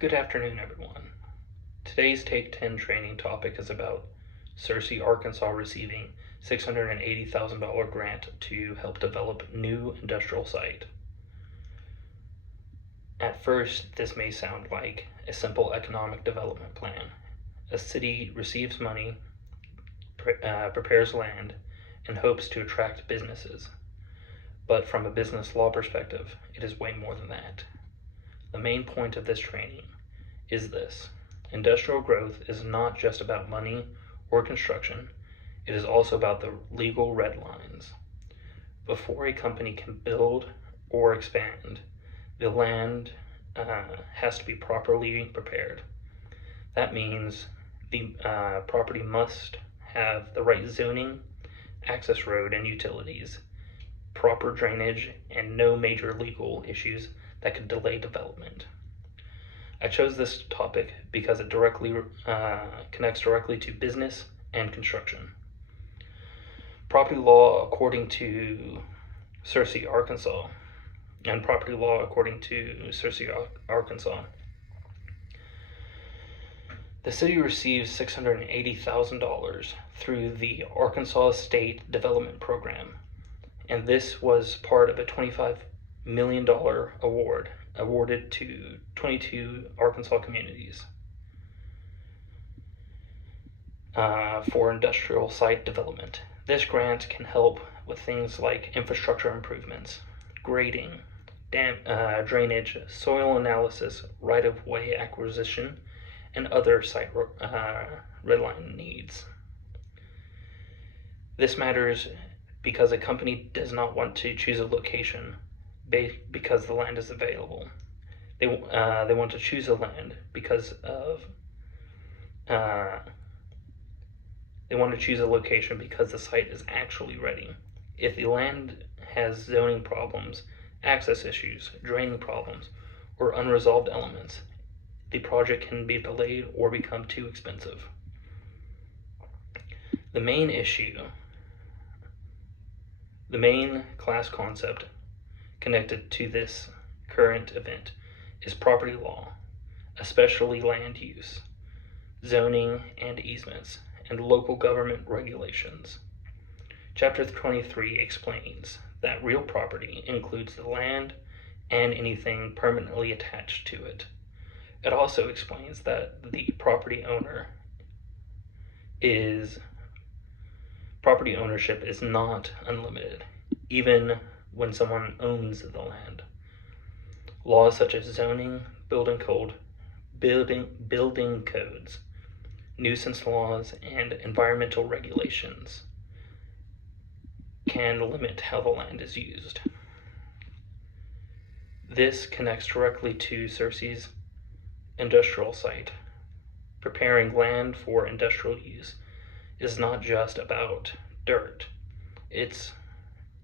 Good afternoon, everyone. Today's Take 10 training topic is about Searcy, Arkansas receiving $680,000 grant to help develop new industrial site. At first, this may sound like a simple economic development plan. A city receives money, prepares land, and hopes to attract businesses. But from a business law perspective, it is way more than that. The main point of this training is this: industrial growth is not just about money or construction, it is also about the legal red lines. Before a company can build or expand, the land has to be properly prepared. That means the property must have the right zoning, access road and utilities, proper drainage, and no major legal issues that could delay development. I chose this topic because it connects directly to business and construction. Property law according to Searcy, Arkansas, and property law according to Searcy, Arkansas. The city receives $680,000 through the Arkansas State Development Program, and this was part of a $25 million award awarded to 22 Arkansas communities for industrial site development. This grant can help with things like infrastructure improvements, grading, drainage, soil analysis, right-of-way acquisition, and other site redline needs. This matters because a company does not want to choose a location because the land is available. They want to choose a land because of they want to choose a location because the site is actually ready. If the land has zoning problems, access issues, draining problems, or unresolved elements, the project can be delayed or become too expensive. The main class concept connected to this current event is property law, especially land use, zoning and easements, and local government regulations. Chapter 23 explains that real property includes the land and anything permanently attached to it. It also explains that the property ownership is not unlimited, even when someone owns the land. Laws such as zoning, building codes, nuisance laws, and environmental regulations can limit how the land is used. This connects directly to Searcy's industrial site. Preparing land for industrial use is not just about dirt.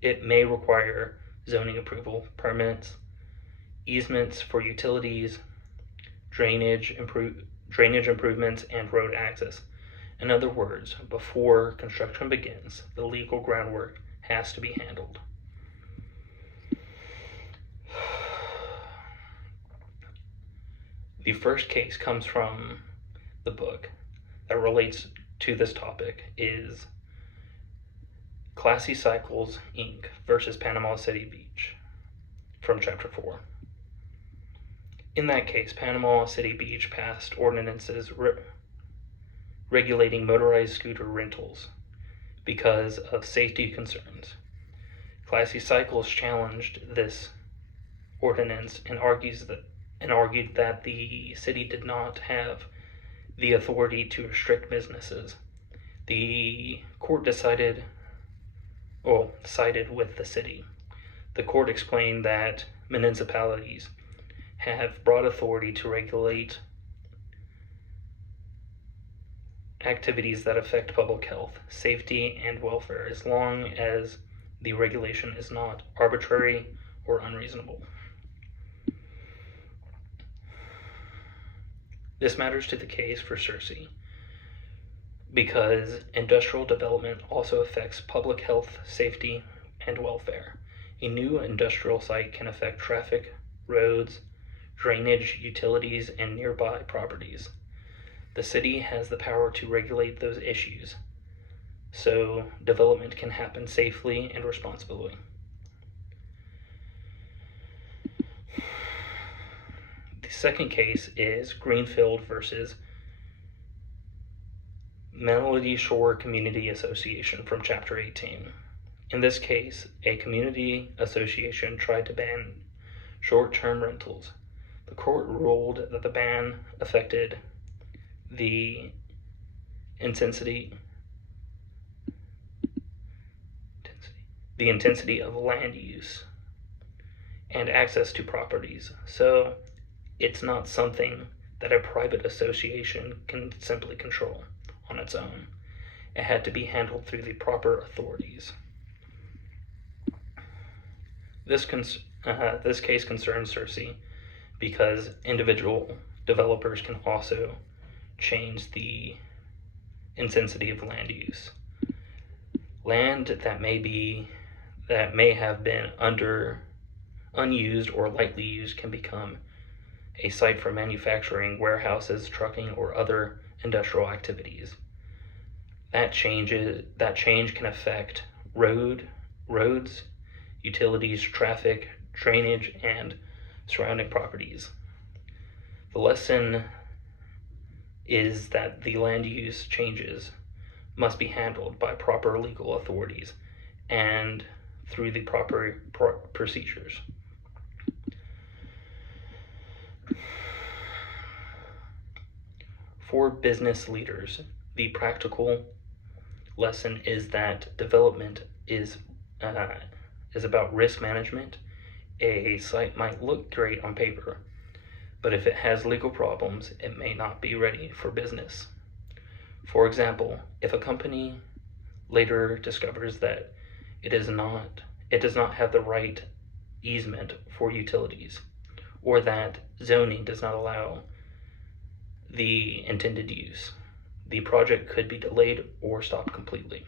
It may require zoning approval, permits, easements for utilities, drainage improvements, and road access. In other words, before construction begins, the legal groundwork has to be handled. The first case comes from the book that relates to this topic is Classy Cycles, Inc. versus Panama City Beach from Chapter 4. In that case, Panama City Beach passed ordinances regulating motorized scooter rentals because of safety concerns. Classy Cycles challenged this ordinance and argued that the city did not have the authority to restrict businesses. The court sided with the city. The court explained that municipalities have broad authority to regulate activities that affect public health, safety, and welfare as long as the regulation is not arbitrary or unreasonable. This matters to the case for Searcy because industrial development also affects public health, safety, and welfare. A new industrial site can affect traffic, roads, drainage, utilities, and nearby properties. The city has the power to regulate those issues, so development can happen safely and responsibly. The second case is Greenfield versus Melody Shore Community Association from Chapter 18. In this case, a community association tried to ban short-term rentals. The court ruled that the ban affected the intensity of land use and access to properties, so it's not something that a private association can simply control on its own. It had to be handled through the proper authorities. This case concerns Searcy because individual developers can also change the intensity of land use. Land that may have been unused or lightly used can become a site for manufacturing, warehouses, trucking, or other industrial activities. That change can affect roads, utilities, traffic, drainage, and surrounding properties. The lesson is that the land use changes must be handled by proper legal authorities and through the proper procedures. For business leaders, the practical lesson is that development is about risk management. A site might look great on paper, but if it has legal problems, it may not be ready for business. For example, if a company later discovers that it does not have the right easement for utilities, or that zoning does not allow the intended use, the project could be delayed or stopped completely.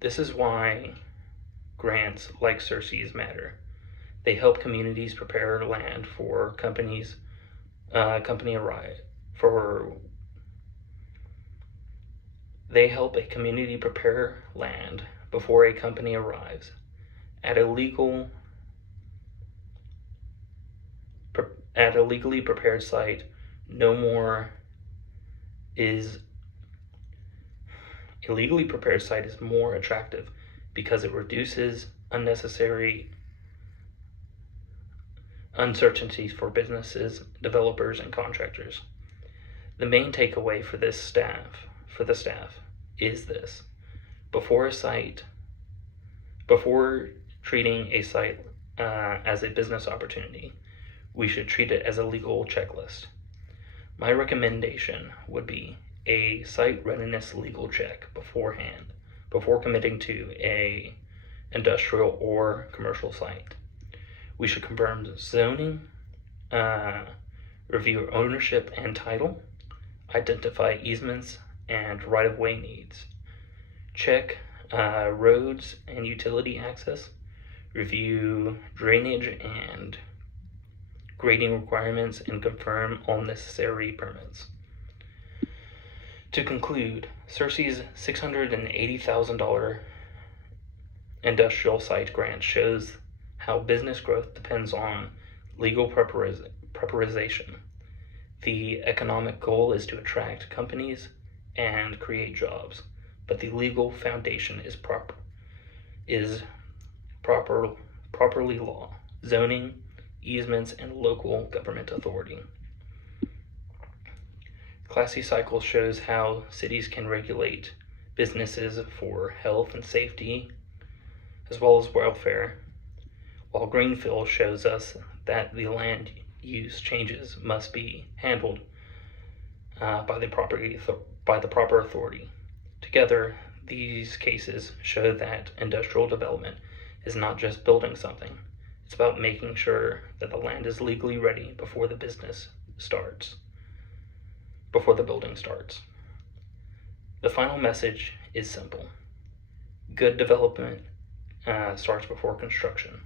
This is why grants like Searcy's matter. They help communities prepare land for They help a community prepare land before a company arrives. At a legally prepared site, a legally prepared site is more attractive because it reduces unnecessary uncertainties for businesses, developers, and contractors. The main takeaway for the staff is this: before treating a site as a business opportunity, we should treat it as a legal checklist. My recommendation would be a site readiness legal check beforehand, before committing to a industrial or commercial site. We should confirm zoning, review ownership and title, identify easements and right-of-way needs, check roads and utility access, review drainage and grading requirements, and confirm all necessary permits. To conclude, Searcy's $680,000 industrial site grant shows how business growth depends on legal preparation. The economic goal is to attract companies and create jobs, but the legal foundation is properly law, zoning, easements, and local government authority. Classy Cycles shows how cities can regulate businesses for health and safety, as well as welfare, while Greenfield shows us that the land use changes must be handled by the proper authority. Together, these cases show that industrial development is not just building something. It's about making sure that the land is legally ready before the building starts. The final message is simple: good development starts before construction.